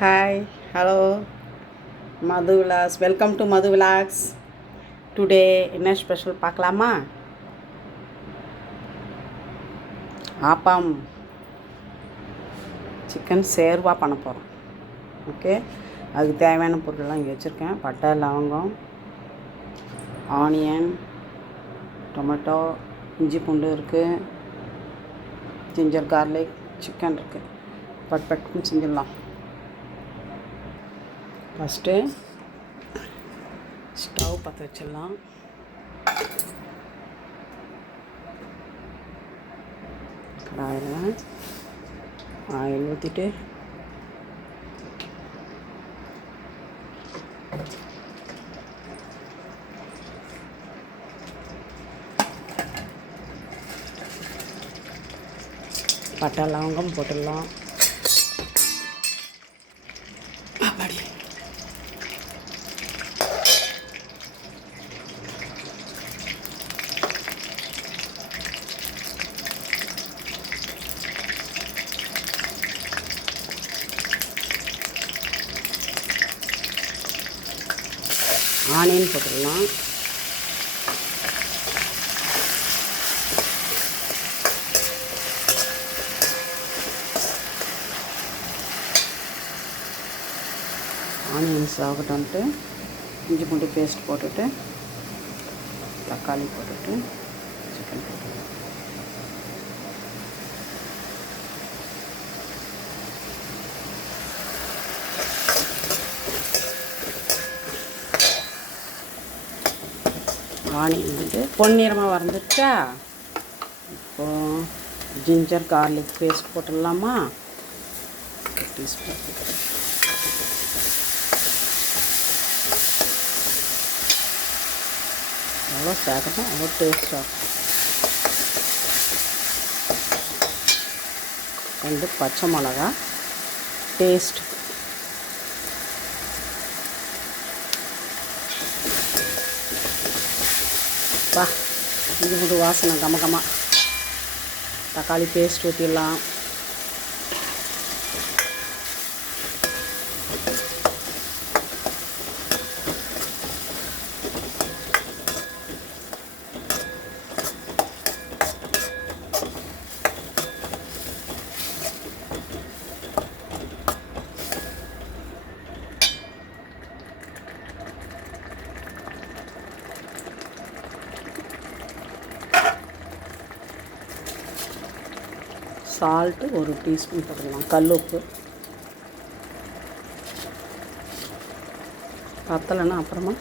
Hi, hello, Madhu Vilags. Welcome to Madhu Vilags. Today என்ன special பார்க்கலாமா? Appam chicken சேர்வா பண்ண போகிறோம். ஓகே, அதுக்கு தேவையான பொருள்லாம் இங்கே வச்சுருக்கேன். பட்டை, லவங்கம், ஆனியன், டொமேட்டோ, இஞ்சி பூண்டு இருக்குது, ஜிஞ்சர் கார்லிக், சிக்கன் இருக்குது. பட்பட்னு செஞ்சிடலாம். ஃபஸ்ட்டு ஸ்டவ் பற்ற வச்சிடலாம். கடாயில் ஆயில் ஊற்றிட்டு பட்டை லவங்கம் போட்டுடலாம். அப்படி ஆனியன் போட்டுடலாம். ஆனியன்ஸ் ஆகட்டும்ட்டு இஞ்சி பூண்டு பேஸ்ட் போட்டுட்டு தக்காளி போட்டுட்டு சிக்கன் போட்டுட்டு ஆனியன் வந்து பொன்னிறமாக வறந்துச்சா, இப்போது ஜிஞ்சர் கார்லிக் பேஸ்ட் போட்டுடலாமா? டீஸ்பூன் எவ்வளோ சேர்க்கணும் அவ்வளோ டேஸ்டாக இருக்கும். 2 பச்சை மிளகா டேஸ்ட். வா, இஞ்சி பூண்டு வாசனை கமகமாக. தக்காளி பேஸ்ட் ஊற்றிடலாம். சால்ட்டு 1 டீஸ்பூன் போட்டுக்கலாம். கல் உப்பு பத்தலைன்னா அப்புறமா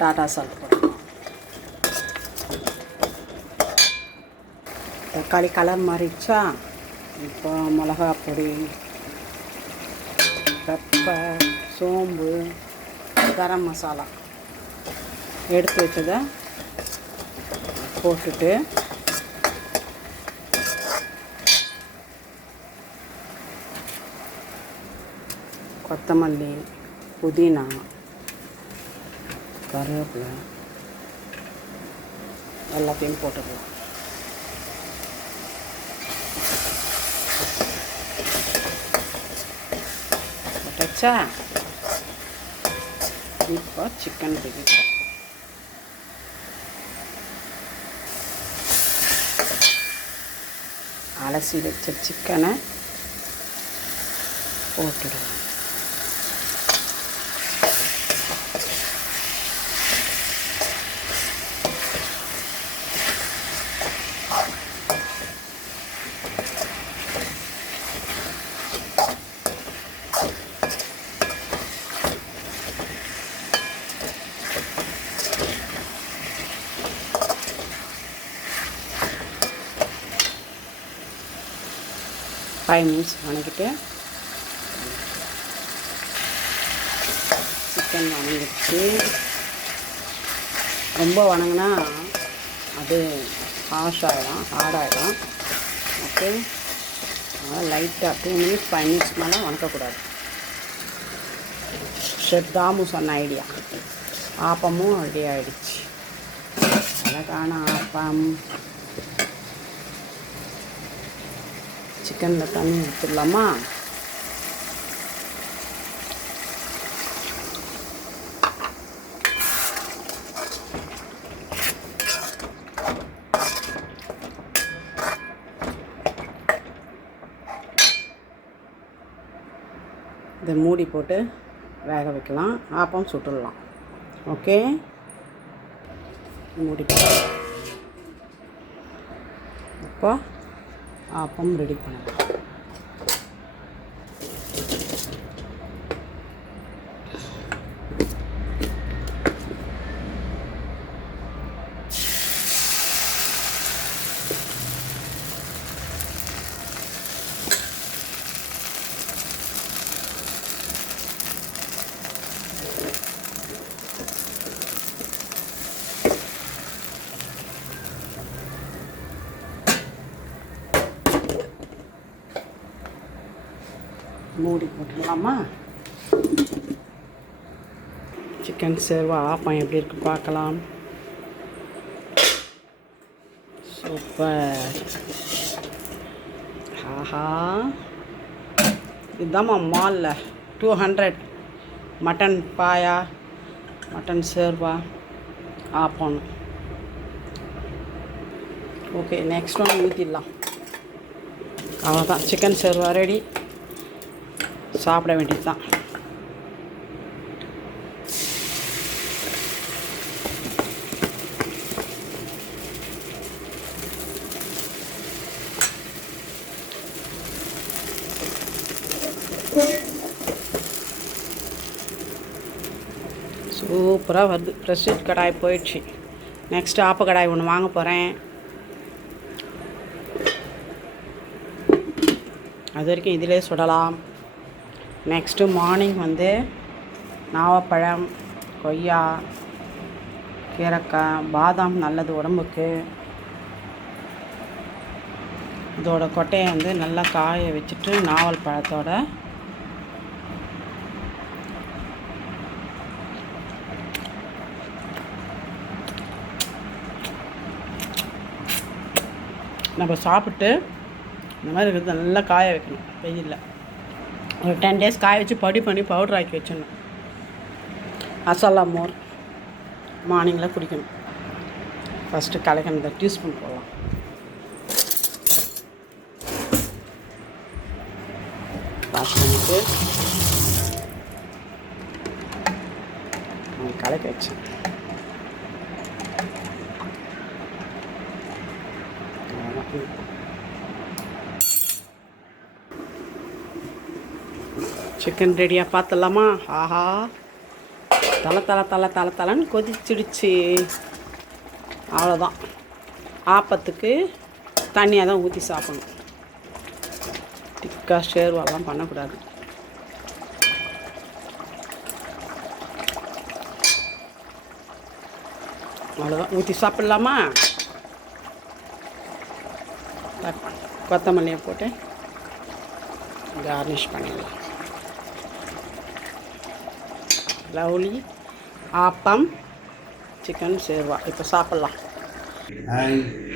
டாட்டா சால்ட் போட்டுக்கலாம். தக்காளி கலர் மாறிடுச்சா, இப்போ மிளகா பொடி, பெப்பர், சோம்பு, கரம் மசாலா எடுத்து வச்சதை போட்டுட்டு கொத்தமல்லி, புதினா, கருவேப்பிலை எல்லாத்தையும் போட்டுக்கலாம். போட்டாச்சா, இப்போ சிக்கன் பிடிக்கும். அலசி வச்ச சிக்கனை போட்டுடுவோம். ஃபைவ் மினிட்ஸ் வணக்கிட்டு சிக்கன் வணங்கிடுச்சு. ரொம்ப வணங்கினா அது ஹார்டாகிடும். ஓகே, அதனால் லைட்டாக 2 மினிட்ஸ் 5 மினிட்ஸ் மேலே வணக்கக்கூடாது. ஷெஃப் தாமு சொன்ன ஐடியா. ஆப்பமும் ரெடி ஆகிடுச்சு. அழகான ஆப்பம். சிக்கனில் தண்ணி ஊற்றிடலாமா? இதை மூடி போட்டு வேக வைக்கலாம். ஆப்பம் சுட்டுடலாம். ஓகே, மூடி போட்டு இப்போ ஆப்பம் ரெடி பண்ணலாம். மூடி போட்டுடலாமா? சிக்கன் சேர்வா ஆப்பம் எப்படி இருக்கு பார்க்கலாம். சூப்பர். ஆஹா, இதுதாம்மா மாலில் 200 mutton paya, mutton sherva appam. Okay, next one ஊற்றிடலாம். அவ்வளோதான், சிக்கன் சேர்வா ரெடி. சாப்பிட வேண்டியது தான். சூப்பராக வருது. ப்ரெஸ்டீஜ் கடாய் போயிடுச்சு. நெக்ஸ்ட்டு ஆப்ப கடாய் ஒன்று வாங்க போகிறேன். அது வரைக்கும் இதிலே சுடலாம். நெக்ஸ்ட்டு மார்னிங் வந்து நாவப்பழம், கொய்யா, கீரைக்காய், பாதாம் நல்லது உடம்புக்கு. இதோட கொட்டையை வந்து நல்லா காய வச்சுட்டு நாவல் பழத்தோட நம்ம சாப்பிட்டு இந்த மாதிரி இருக்கிறது நல்லா காய வைக்கணும் வெயிலில். ஒரு 10 days காய வச்சு பொடி பண்ணி பவுடர் ஆக்கி வச்சிடணும். மசாலா மோர் மார்னிங்கில் குடிக்கணும். ஃபஸ்ட்டு கலக்கினதை டீஸ்பூன் போடலாம். வாஷ் பண்ணிவிட்டு கலக்கி வச்சேன். சிக்கன் ரெடியாக பார்த்துடலாமா? ஆஹா, தலை கொதிச்சிடுச்சு. அவ்வளோதான். ஆப்பத்துக்கு தண்ணியாக தான் ஊற்றி சாப்பிடணும். டிக்கா ஷேர்வாலாம் பண்ணக்கூடாது. அவ்வளோதான், ஊற்றி சாப்பிட்லாமா? கொத்தமல்லியை போட்டு கார்னிஷ் பண்ணிடலாம். லவ்லி ஆப்பம் சிக்கன் சேர்வா இப்போ சாப்பிட்லாம்.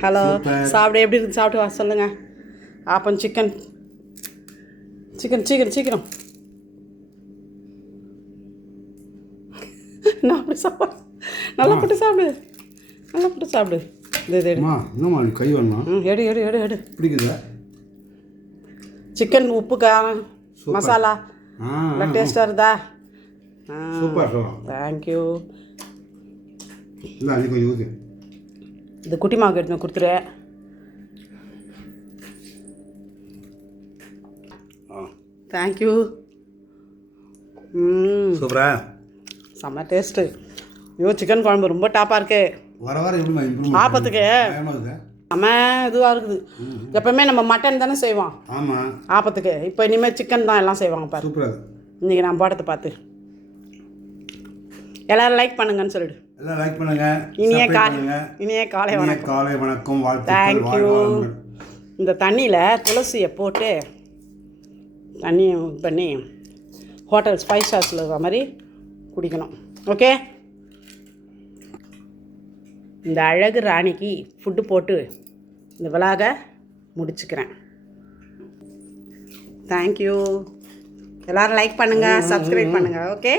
ஹலோ, சாப்பிட எப்படி இருக்குது? சாப்பிட்டு வா சொல்லுங்கள். ஆப்பம் சிக்கன் சிக்கன் சீக்கிரம் சீக்கிரம். நான் அப்படி சாப்பிடு. நல்லா போட்டு சாப்பிடு, நல்லா போட்டு சாப்பிடு. இது என்னம்மா கை வரணும். எடு எடு எடு எடு. பிடிக்குதா? சிக்கன் உப்பு மசாலா நல்லா டேஸ்ட்டாக இருக்குதா? சூப்பர். தேங்க்யூ. இல்லை அது கொஞ்சம் ஊற்று. இது குட்டி மாவுக்கு எடுத்து கொடுத்துரு. தேங்க்யூ. சூப்பரா, செம்ம டேஸ்ட்டு. ஐயோ, சிக்கன் குழம்பு ரொம்ப டாப்பாக இருக்கு. வர வர எப்படி ஆப்பத்துக்கு செம்ம இதுவாக இருக்குது. எப்பவுமே நம்ம மட்டன் தானே செய்வோம். ஆமாம், ஆப்பத்துக்கு. இப்போ இனிமேல் சிக்கன் தான் எல்லாம் செய்வாங்க பாரு. சூப்பராக. இன்றைக்கி நான் போட்டதை பார்த்து எல்லோரும் லைக் பண்ணுங்கன்னு சொல்லிடு. எல்லாம் லைக் பண்ணுங்க. இனிய காலை வணக்கம். காலை வணக்கம். தேங்க்யூ. இந்த தண்ணியில் துளசியை போட்டு தண்ணியை பண்ணி ஹோட்டல் 5 ஸ்டார்ஸில் இருக்கிற மாதிரி குடிக்கணும். ஓகே, இந்த அழகு ராணிக்கு ஃபுட்டு போட்டு இந்த விழாக முடிச்சுக்கிறேன். தேங்க்யூ. எல்லோரும் லைக் பண்ணுங்கள், சப்ஸ்கிரைப் பண்ணுங்கள். ஓகே.